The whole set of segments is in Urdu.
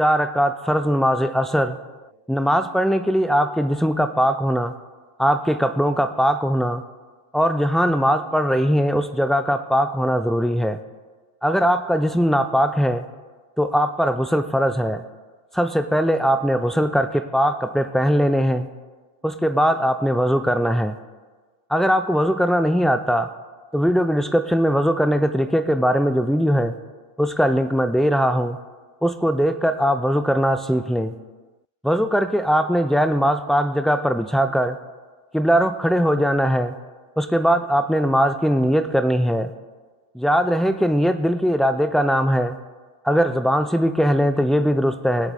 4 رکعت فرض نماز عصر۔ نماز پڑھنے کے لیے آپ کے جسم کا پاک ہونا، آپ کے کپڑوں کا پاک ہونا اور جہاں نماز پڑھ رہی ہیں اس جگہ کا پاک ہونا ضروری ہے۔ اگر آپ کا جسم ناپاک ہے تو آپ پر غسل فرض ہے۔ سب سے پہلے آپ نے غسل کر کے پاک کپڑے پہن لینے ہیں، اس کے بعد آپ نے وضو کرنا ہے۔ اگر آپ کو وضو کرنا نہیں آتا تو ویڈیو کے ڈسکرپشن میں وضو کرنے کے طریقے کے بارے میں جو ویڈیو ہے اس کا لنک میں دے رہا ہوں، اس کو دیکھ کر آپ وضو کرنا سیکھ لیں۔ وضو کر کے آپ نے جائے نماز پاک جگہ پر بچھا کر قبلہ رخ کھڑے ہو جانا ہے۔ اس کے بعد آپ نے نماز کی نیت کرنی ہے۔ یاد رہے کہ نیت دل کے ارادے کا نام ہے، اگر زبان سے بھی کہہ لیں تو یہ بھی درست ہے۔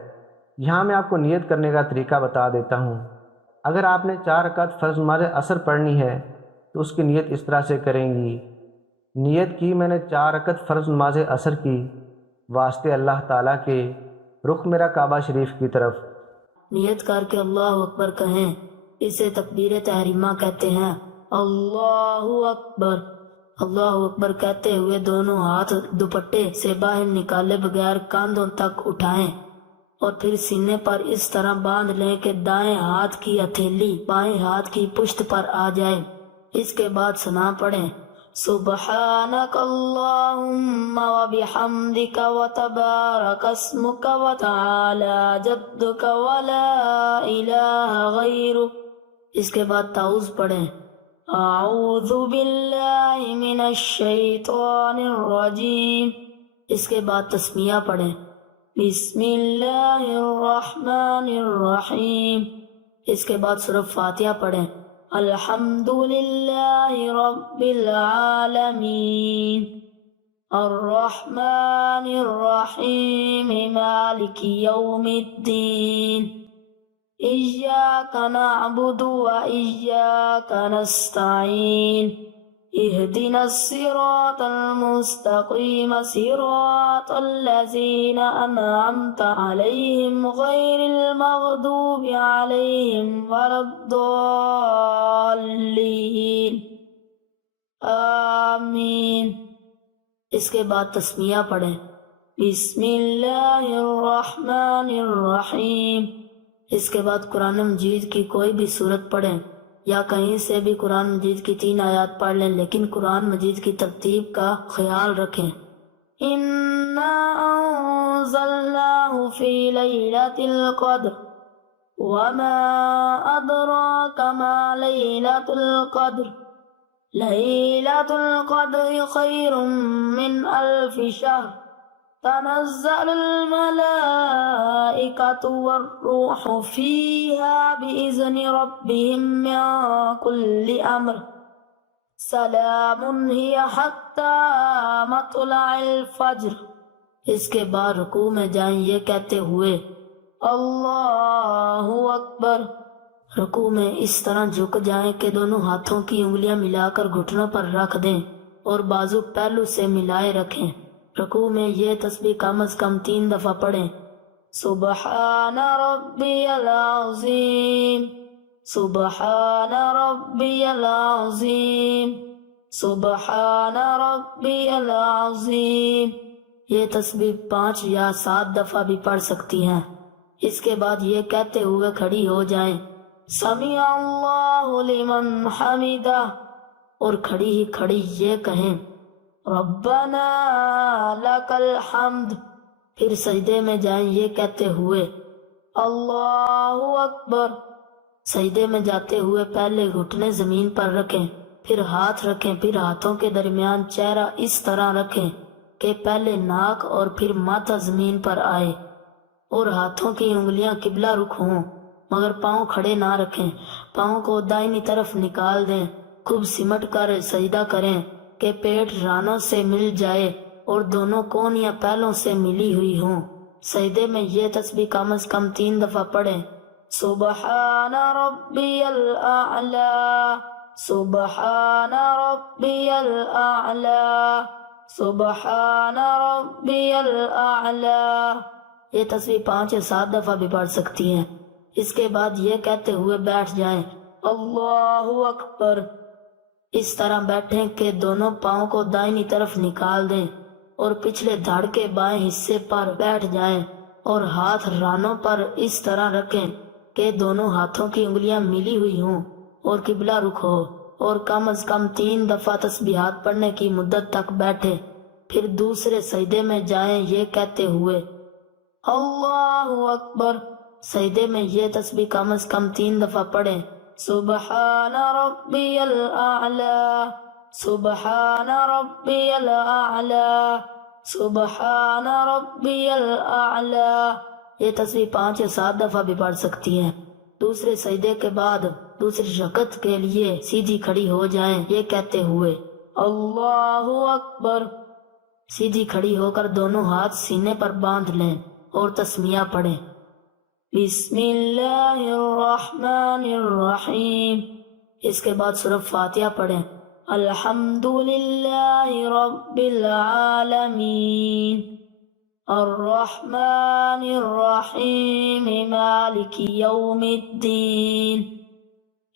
یہاں میں آپ کو نیت کرنے کا طریقہ بتا دیتا ہوں۔ اگر آپ نے 4 رکعت فرض نماز عصر پڑھنی ہے تو اس کی نیت اس طرح سے کریں گی۔ نیت کی میں نے 4 رکعت فرض نماز عصر کی واسطے اللہ تعالیٰ کے، رخ میرا کعبہ شریف کی طرف۔ نیت کر کے اللہ اکبر کہیں، اسے تکبیر تحریمہ کہتے ہیں۔ اللہ اکبر، اللہ اکبر کہتے ہوئے دونوں ہاتھ دوپٹے سے باہر نکالے بغیر کاندھوں تک اٹھائیں اور پھر سینے پر اس طرح باندھ لیں کہ دائیں ہاتھ کی ہتھیلی بائیں ہاتھ کی پشت پر آ جائے۔ اس کے بعد ثنا پڑھیں، سبحانک اللہم وبحمدک وتبارک اسمک وتعالی جدک ولا الہ غیرک۔ اس کے بعد تعوذ پڑھیں، اعوذ باللہ من الشیطان الرجیم۔ اس کے بعد تسمیہ پڑھیں، بسم اللہ الرحمن الرحیم۔ اس کے بعد سورۃ فاتحہ پڑھیں، الحمد للہ رب العالمین الرحمن الرحیم مالک یوم الدین ایاک نعبد و ایاک نستعین اہدنا الصراط المستقیم صراط الذین انعمت علیہم غیر المغضوب علیہم ولا الضالین آمین۔ اس کے بعد تسمیہ پڑھیں، بسم اللہ الرحمن الرحیم۔ اس کے بعد قرآن مجید کی کوئی بھی سورت پڑھیں یا کہیں سے بھی قرآن مجید کی 3 آیات پڑھ لیں، لیکن قرآن مجید کی ترتیب کا خیال رکھیں۔ اِنَّا أَنزَلْنَاهُ فِي لَيْلَةِ الْقَدْرِ وَمَا أَدْرَاكَ مَا لَيْلَةُ الْقَدْرِ لَيْلَةُ الْقَدْرِ خَيْرٌ مِّنْ أَلْفِ شَهْرٍ تنزل الملائكة والروح فيها بإذن ربهم من كل أمر سلام هي حتى مطلع الفجر۔ اس کے بعد رکوع میں جائیں یہ کہتے ہوئے اللہ اکبر۔ رکوع میں اس طرح جھک جائیں کہ دونوں ہاتھوں کی انگلیاں ملا کر گھٹنوں پر رکھ دیں اور بازو پہلو سے ملائے رکھیں۔ رکوع میں یہ تسبیح کم از کم 3 دفعہ پڑھیں، سبحان ربی العظیم سبحان ربی العظیم سبحان ربی العظیم۔ یہ تسبیح 5 یا 7 دفعہ بھی پڑھ سکتی ہیں۔ اس کے بعد یہ کہتے ہوئے کھڑی ہو جائیں، سمیع اللہ لمن حمدہ، اور کھڑی ہی کھڑی یہ کہیں، ربنا لک الحمد۔ پھر سجدے میں جائیں یہ کہتے ہوئے اللہ اکبر۔ سجدے میں جاتے ہوئے پہلے گھٹنے زمین پر رکھیں، پھر ہاتھ رکھیں، پھر ہاتھوں کے درمیان چہرہ اس طرح رکھیں کہ پہلے ناک اور پھر ماتھا زمین پر آئے اور ہاتھوں کی انگلیاں قبلہ رخ ہوں، مگر پاؤں کھڑے نہ رکھیں۔ پاؤں کو دائنی طرف نکال دیں، خوب سمٹ کر سجدہ کریں کہ پیٹ رانوں سے مل جائے اور دونوں کونیاں پہلوں سے ملی ہوئی ہوں۔ سجدے میں یہ تسبیح کم از کم 3 دفعہ پڑھیں، سبحان ربی الاعلی سبحان ربی الاعلی سبحان ربی الاعلی۔ یہ تسبیح 5 یا 7 دفعہ بھی پڑھ سکتی ہیں۔ اس کے بعد یہ کہتے ہوئے بیٹھ جائیں، اللہ اکبر۔ اس طرح بیٹھیں کہ دونوں پاؤں کو دائنی طرف نکال دیں اور پچھلے دھڑ کے بائیں حصے پر بیٹھ جائیں اور ہاتھ رانوں پر اس طرح رکھیں کہ دونوں ہاتھوں کی انگلیاں ملی ہوئی ہوں اور قبلہ رخ ہو، اور کم از کم 3 دفعہ تسبیحات پڑھنے کی مدت تک بیٹھے، پھر دوسرے سجدے میں جائیں یہ کہتے ہوئے اللہ اکبر۔ سجدے میں یہ تسبیح کم از کم 3 دفعہ پڑھیں، سبحان ربی الاعلی، سبحان ربی الاعلی، سبحان ربی الاعلی۔ یہ تسبیح 5 یا 7 دفعہ بھی پڑھ سکتی ہیں۔ دوسرے سجدے کے بعد دوسری رکعت کے لیے سیدھی کھڑی ہو جائیں یہ کہتے ہوئے اللہ اکبر۔ سیدھی کھڑی ہو کر دونوں ہاتھ سینے پر باندھ لیں اور تسمیہ پڑھیں، بسم اللہ الرحمن الرحیم۔ اس کے بعد سورہ فاتحہ پڑھیں، الحمد للہ رب العالمین، الرحمن الرحیم، مالک یوم الدین،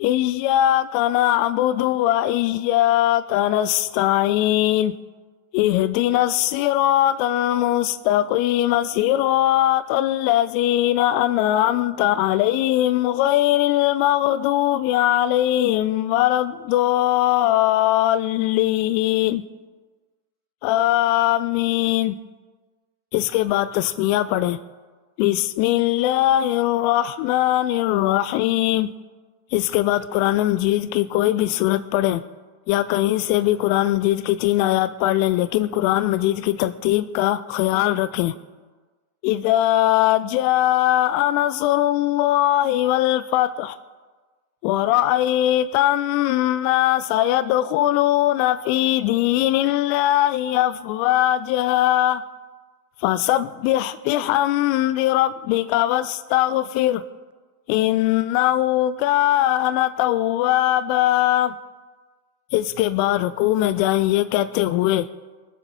ایاک نعبد و ایاک نستعین، اہدنا الصراط المستقیم، صراط الذین انعمت علیہم غیر المغضوب علیہم ولا الضالین، آمین۔ اس کے بعد تسمیہ پڑھیں، بسم اللہ الرحمن الرحیم۔ اس کے بعد قرآن مجید کی کوئی بھی سورت پڑھیں یا کہیں سے بھی قرآن مجید کی 3 آیات پڑھ لیں، لیکن قرآن مجید کی ترتیب کا خیال رکھیں۔ اذا جاء نصر اللہ والفتح ورأيت الناس يدخلون في دين الله أفواجا فسبح بحمد ربك واستغفر إنه كان توابا۔ اس کے بعد رکوع میں جائیں یہ کہتے ہوئے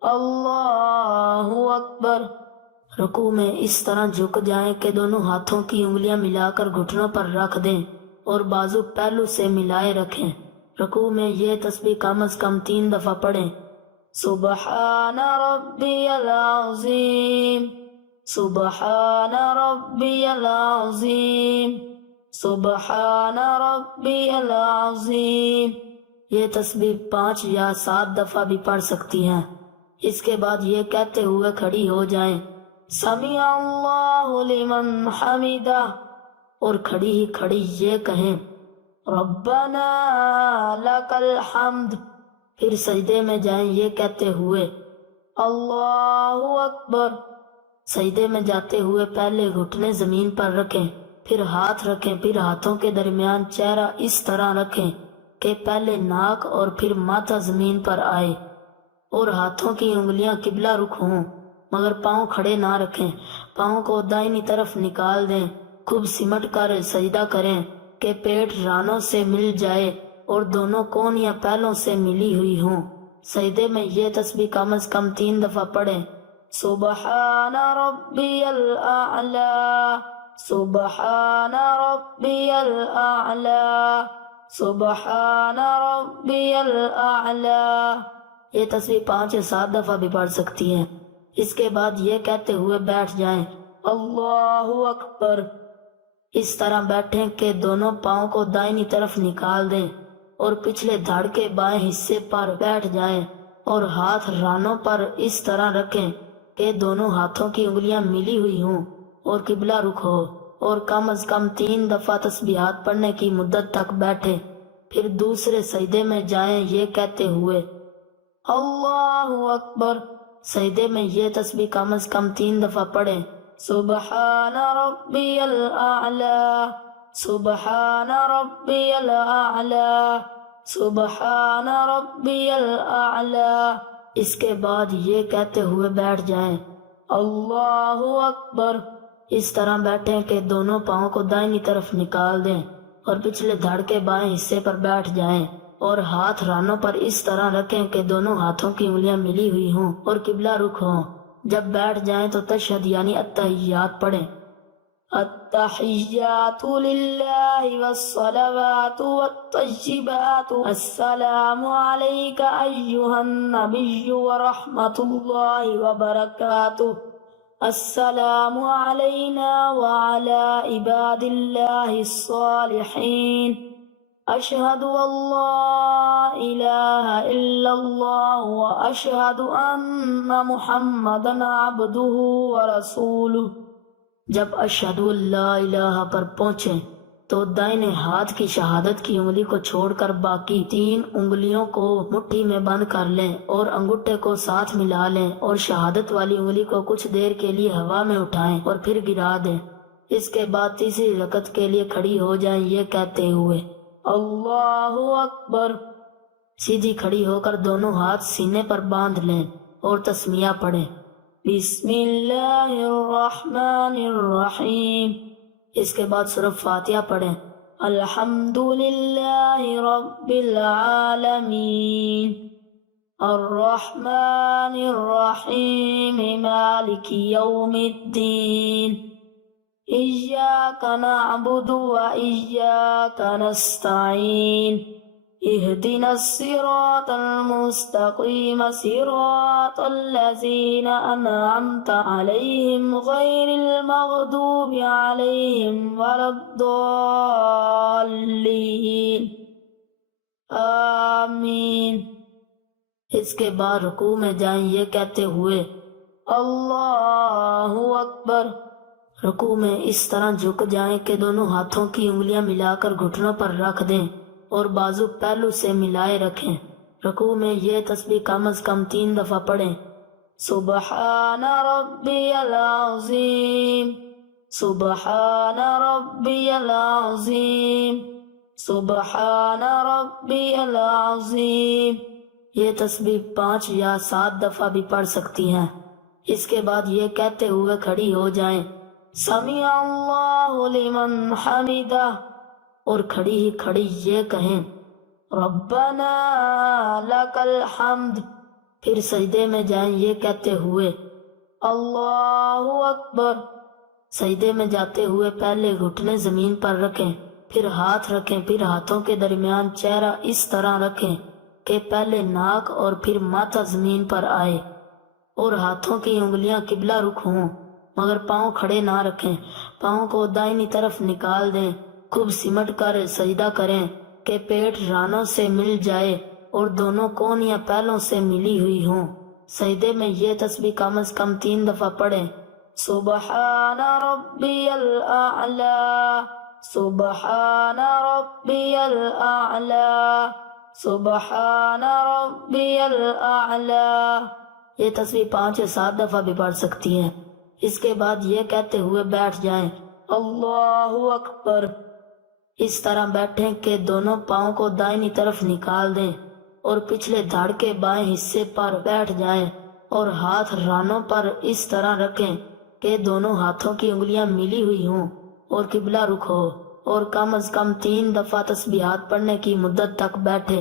اللہ اکبر۔ رکوع میں اس طرح جھک جائیں کہ دونوں ہاتھوں کی انگلیاں ملا کر گھٹنوں پر رکھ دیں اور بازو پہلو سے ملائے رکھیں۔ رکوع میں یہ تسبیح کم از کم 3 دفعہ پڑھیں، سبحان ربی العظیم، سبحان ربی العظیم، سبحان ربی العظیم۔ یہ تسبیح 5 یا 7 دفعہ بھی پڑھ سکتی ہیں۔ اس کے بعد یہ کہتے ہوئے کھڑی ہو جائیں، سمیع اللہ لمن حمدہ، اور کھڑی ہی کھڑی یہ کہیں، ربنا لک الحمد۔ پھر سجدے میں جائیں یہ کہتے ہوئے اللہ اکبر۔ سجدے میں جاتے ہوئے پہلے گھٹنے زمین پر رکھیں، پھر ہاتھ رکھیں، پھر ہاتھوں کے درمیان چہرہ اس طرح رکھیں کہ پہلے ناک اور پھر ماتھا زمین پر آئے، اور ہاتھوں کی انگلیاں قبلہ رخ ہوں، مگر پاؤں کھڑے نہ رکھیں۔ پاؤں کو دائنی طرف نکال دیں، خوب سمٹ کر سجدہ کریں کہ پیٹ رانوں سے مل جائے اور دونوں کونیاں پہلوں سے ملی ہوئی ہوں۔ سجدے میں یہ تسبیح کم از کم 3 دفعہ پڑھیں، سبحان ربی الاعلی، سبحان ربی الاعلی، سبحان ربی الاعلی۔ یہ تسبیح 5 یا 7 دفعہ بھی پڑھ سکتی ہیں۔ اس کے بعد یہ کہتے ہوئے بیٹھ جائیں، اللہ اکبر۔ اس طرح بیٹھیں کہ دونوں پاؤں کو دائنی طرف نکال دیں اور پچھلے دھڑ کے بائیں حصے پر بیٹھ جائیں اور ہاتھ رانوں پر اس طرح رکھیں کہ دونوں ہاتھوں کی انگلیاں ملی ہوئی ہوں اور قبلہ رخ ہو، اور کم از کم 3 دفعہ تسبیحات پڑھنے کی مدت تک بیٹھے، پھر دوسرے سجدے میں جائیں یہ کہتے ہوئے اللہ اکبر۔ سجدے میں یہ تسبیح کم از کم 3 دفعہ پڑھیں، سبحان ربی الاعلی، سبحان ربی الاعلی، سبحان ربی الاعلی۔ اس کے بعد یہ کہتے ہوئے بیٹھ جائیں، اللہ اکبر۔ اس طرح بیٹھیں کہ دونوں پاؤں کو دائنی طرف نکال دیں اور پچھلے دھڑ کے بائیں حصے پر بیٹھ جائیں اور ہاتھ رانوں پر اس طرح رکھیں کہ دونوں ہاتھوں کی انگلیاں ملی ہوئی ہوں اور قبلہ رخ ہوں۔ جب بیٹھ جائیں تو تشہد یعنی التحیات پڑھیں، التحیات للہ والصلوات والطیبات، السلام علیک ایہا النبی ورحمت اللہ وبرکاتہ، السلام علینا وعلی عباد اللہ الصالحین اشہد ان لا الہ الا اللہ واشہد ان محمدا عبدہ ورسولہ۔ جب اشہد ان لا الہ پر پہنچیں تو دائیں ہاتھ کی شہادت کی انگلی کو چھوڑ کر باقی 3 انگلیوں کو مٹھی میں بند کر لیں اور انگوٹھے کو ساتھ ملا لیں اور شہادت والی انگلی کو کچھ دیر کے لیے ہوا میں اٹھائیں اور پھر گرا دیں۔ اس کے بعد تیسری رکعت کے لیے کھڑی ہو جائیں یہ کہتے ہوئے اللہ اکبر۔ سیدھی کھڑی ہو کر دونوں ہاتھ سینے پر باندھ لیں اور تسمیہ پڑھیں بسم اللہ الرحمن الرحیم۔ اس کے بعد سورۃ فاتحہ پڑھیں الحمدللہ رب العالمین الرحمن الرحیم مالک یوم الدین ایاک نعبد و ایاک نستعین اہدنا الصراط المستقیم صراط الذین انعمت علیہم غیر المغضوب علیہم ولا الضالین آمین۔ اس کے بعد رکوع میں جائیں یہ کہتے ہوئے اللہ اکبر۔ رکوع میں اس طرح جھک جائیں کہ دونوں ہاتھوں کی انگلیاں ملا کر گھٹنوں پر رکھ دیں اور بازو پہلو سے ملائے رکھیں۔ رکوع میں یہ تسبیح کم از کم 3 دفعہ پڑھیں سبحان ربی العظیم سبحان ربی العظیم سبحان ربی العظیم۔ یہ تسبیح 5 یا 7 دفعہ بھی پڑھ سکتی ہیں۔ اس کے بعد یہ کہتے ہوئے کھڑی ہو جائیں سمیع اللہ لمن حمدہ، اور کھڑی ہی کھڑی یہ کہیں ربنا لک الحمد۔ پھر سجدے میں جائیں یہ کہتے ہوئے اللہ اکبر۔ سجدے میں جاتے ہوئے پہلے گھٹنے زمین پر رکھیں، پھر ہاتھ رکھیں، پھر ہاتھوں کے درمیان چہرہ اس طرح رکھیں کہ پہلے ناک اور پھر ماتھا زمین پر آئے اور ہاتھوں کی انگلیاں قبلہ رخ ہوں، مگر پاؤں کھڑے نہ رکھیں۔ پاؤں کو دائنی طرف نکال دیں، خوب سمٹ کر سجدہ کریں کہ پیٹ رانوں سے مل جائے اور دونوں کونیاں پہلوں سے ملی ہوئی ہوں۔ سجدے میں یہ تسبیح کم از کم 3 دفعہ پڑھیں سبحان ربی الاعلی سبحان ربی الاعلی سبحان ربی الاعلی۔ یہ تسبیح 5 یا 7 دفعہ بھی پڑھ سکتی ہیں۔ اس کے بعد یہ کہتے ہوئے بیٹھ جائیں اللہ اکبر۔ اس طرح بیٹھیں کہ دونوں پاؤں کو دائنی طرف نکال دیں اور پچھلے دھڑ کے بائیں حصے پر بیٹھ جائیں اور ہاتھ رانوں پر اس طرح رکھیں کہ دونوں ہاتھوں کی انگلیاں ملی ہوئی ہوں اور قبلہ رخ ہو، اور کم از کم 3 دفعہ تسبیحات پڑھنے کی مدت تک بیٹھے۔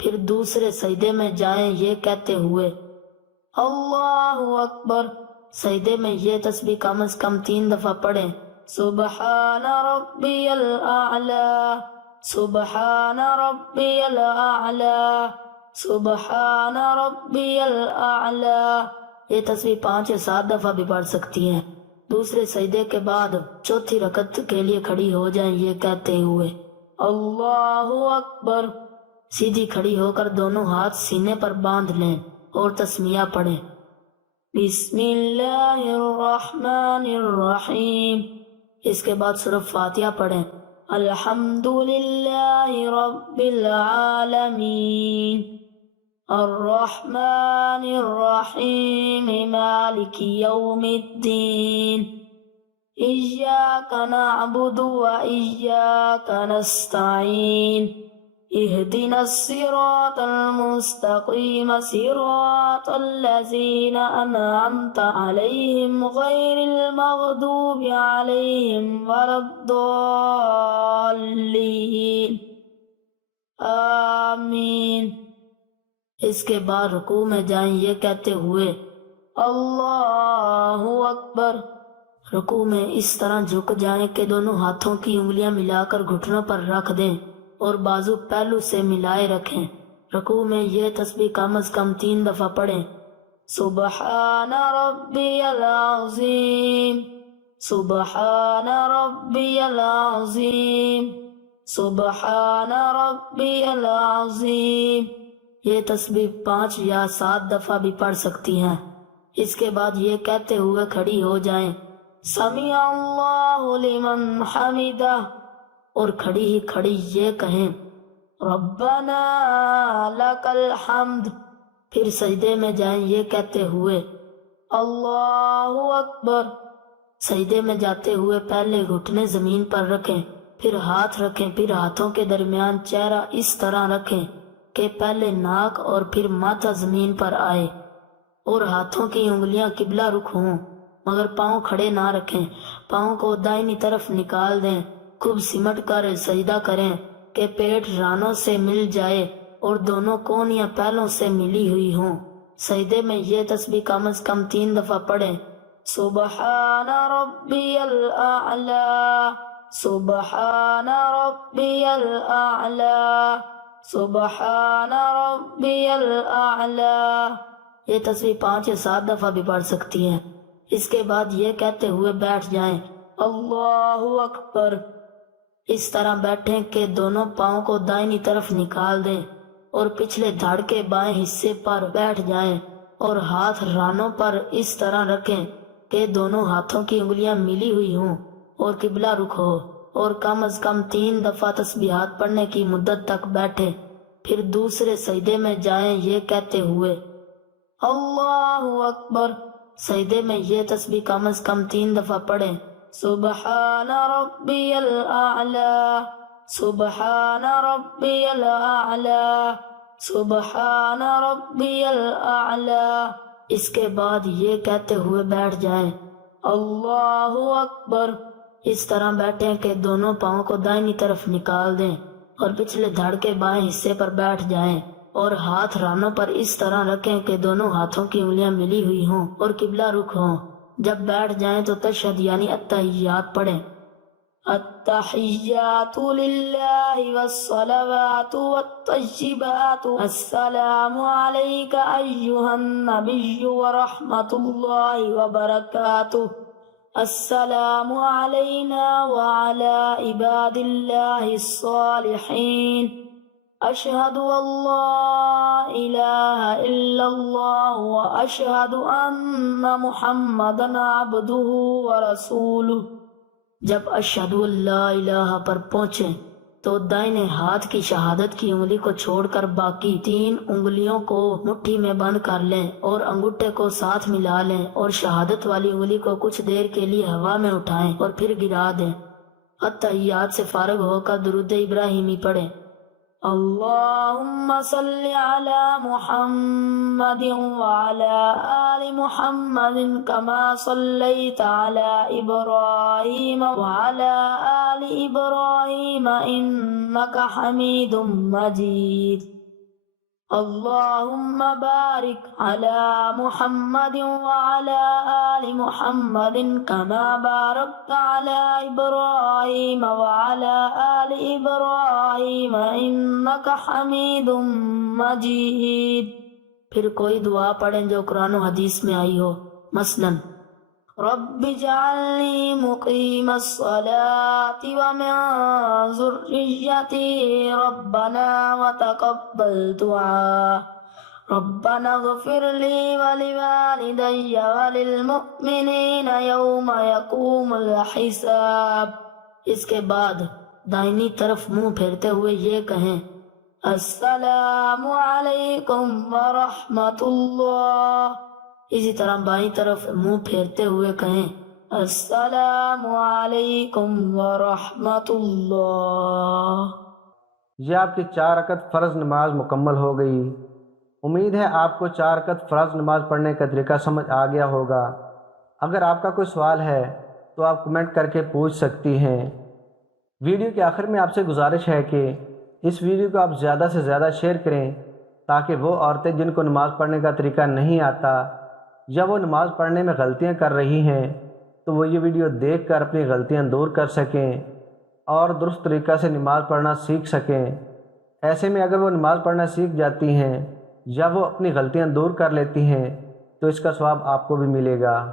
پھر دوسرے سجدے میں جائیں یہ کہتے ہوئے اللہ اکبر۔ سجدے میں یہ تسبیح کم از کم 3 دفعہ پڑھیں سبحان ربی الاعلی سبحان ربی الاعلی سبحان ربی الاعلی۔ یہ تسبیح 5 یا 7 دفعہ بھی پڑھ سکتی ہیں۔ دوسرے سجدے کے بعد چوتھی رکعت کے لیے کھڑی ہو جائیں یہ کہتے ہوئے اللہ اکبر۔ سیدھی کھڑی ہو کر دونوں ہاتھ سینے پر باندھ لیں اور تسمیہ پڑھیں بسم اللہ الرحمن الرحیم۔ اس کے بعد سورۃ فاتحہ پڑھیں الحمدللہ رب العالمین الرحمن الرحیم مالک یوم الدین ایاک نعبد و ایاک نستعین اہدنا الصراط المستقیم صراط الذین انعمت علیہم غیر المغضوب علیہم ولا الضالین آمین۔ اس کے بعد رکوع میں جائیں یہ کہتے ہوئے اللہ اکبر۔ رکوع میں اس طرح جھک جائیں کہ دونوں ہاتھوں کی انگلیاں ملا کر گھٹنوں پر رکھ دیں اور بازو پہلو سے ملائے رکھیں۔ رکوع میں یہ تسبیح کم از کم 3 دفعہ پڑھیں سبحان ربی العظیم، سبحان ربی العظیم، سبحان ربی العظیم۔ یہ تسبیح 5 یا 7 دفعہ بھی پڑھ سکتی ہیں۔ اس کے بعد یہ کہتے ہوئے کھڑی ہو جائیں، سمیع اللہ لمن حمدہ، اور کھڑی ہی کھڑی یہ کہیں، ربنا لک الحمد۔ پھر سجدے میں جائیں یہ کہتے ہوئے، اللہ اکبر۔ سجدے میں جاتے ہوئے پہلے گھٹنے زمین پر رکھیں، پھر ہاتھ رکھیں، پھر ہاتھوں کے درمیان چہرہ اس طرح رکھیں کہ پہلے ناک اور پھر ماتھا زمین پر آئے، اور ہاتھوں کی انگلیاں قبلہ رخ ہوں، مگر پاؤں کھڑے نہ رکھیں۔ پاؤں کو دائنی طرف نکال دیں، خوب سمٹ کر سجدہ کریں کہ پیٹ رانوں سے مل جائے اور دونوں کونیاں پہلوں سے ملی ہوئی ہوں۔ سجدے میں یہ تسبیح کم از کم 3 دفعہ پڑھیں، سبحان ربی الاعلی، سبحان ربی الاعلی، سبحان ربی الاعلی۔ یہ تسبیح 5 یا 7 دفعہ بھی پڑھ سکتی ہیں۔ اس کے بعد یہ کہتے ہوئے بیٹھ جائیں، اللہ اکبر۔ اس طرح بیٹھیں کہ دونوں پاؤں کو دائنی طرف نکال دیں اور پچھلے دھڑ کے بائیں حصے پر بیٹھ جائیں، اور ہاتھ رانوں پر اس طرح رکھیں کہ دونوں ہاتھوں کی انگلیاں ملی ہوئی ہوں اور قبلہ رخ ہو، اور کم از کم 3 دفعہ تسبیحات پڑھنے کی مدت تک بیٹھیں۔ پھر دوسرے سجدے میں جائیں یہ کہتے ہوئے، اللہ اکبر۔ سجدے میں یہ تسبیح کم از کم 3 دفعہ پڑھیں، سبحان ربی الاعلی، سبحان ربی الاعلی، سبحان ربی الاعلی۔ اس کے بعد یہ کہتے ہوئے بیٹھ جائیں، اللہ اکبر۔ اس طرح بیٹھیں کہ دونوں پاؤں کو دائنی طرف نکال دیں اور پچھلے دھڑ کے بائیں حصے پر بیٹھ جائیں، اور ہاتھ رانوں پر اس طرح رکھیں کہ دونوں ہاتھوں کی انگلیاں ملی ہوئی ہوں اور قبلہ رخ ہوں۔ جب بیٹھ جائیں تو تشہد یعنی التحیات پڑھیں، التحیات للہ والصلوات والطیبات، السلام علیک ایہا النبی ورحمۃ اللہ وبرکاتہ، السلام علینا وعلی عباد اللہ الصالحین، اشہد ان لا الہ الا اللہ واشہد ان محمدا عبدہ ورسولہ۔ جب اشہد ان لا الہ پر پہنچیں تو دائنے ہاتھ کی شہادت کی انگلی کو چھوڑ کر باقی 3 انگلیوں کو مٹھی میں بند کر لیں اور انگوٹھے کو ساتھ ملا لیں، اور شہادت والی انگلی کو کچھ دیر کے لیے ہوا میں اٹھائیں اور پھر گرا دیں۔ التحیات سے فارغ ہو کر درود ابراہیمی پڑھیں، اللہم صلی علی محمد وعلی آل محمد کما صلیت علی ابراہیم وعلی آل ابراہیم انک حمید مجید، اللہم بارک علی محمد وعلی آل محمد کما بارکت علی ابراہیم وعلی آل ابراہیم انک حمید مجید۔ پھر کوئی دعا پڑھیں جو قرآن و حدیث میں آئی ہو، مثلا رب اجعلنی مقیم الصلاة ومن ذریتی ربنا وتقبل دعا، ربنا اغفر لی ولوالدی وللمؤمنین یوم یقوم الحساب۔ اس کے بعد دائنی طرف منہ پھیرتے ہوئے یہ کہیں، السلام علیکم ورحمۃ اللہ۔ اسی طرح بائیں طرف منہ پھیرتے ہوئے کہیں، السلام علیکم ورحمۃ اللہ۔ یہ آپ کی 4 رکعت فرض نماز مکمل ہو گئی۔ امید ہے آپ کو 4 رکعت فرض نماز پڑھنے کا طریقہ سمجھ آ گیا ہوگا۔ اگر آپ کا کوئی سوال ہے تو آپ کمنٹ کر کے پوچھ سکتی ہیں۔ ویڈیو کے آخر میں آپ سے گزارش ہے کہ اس ویڈیو کو آپ زیادہ سے زیادہ شیئر کریں تاکہ وہ عورتیں جن کو نماز پڑھنے کا طریقہ نہیں آتا یا وہ نماز پڑھنے میں غلطیاں کر رہی ہیں تو وہ یہ ویڈیو دیکھ کر اپنی غلطیاں دور کر سکیں اور درست طریقہ سے نماز پڑھنا سیکھ سکیں۔ ایسے میں اگر وہ نماز پڑھنا سیکھ جاتی ہیں یا وہ اپنی غلطیاں دور کر لیتی ہیں تو اس کا ثواب آپ کو بھی ملے گا۔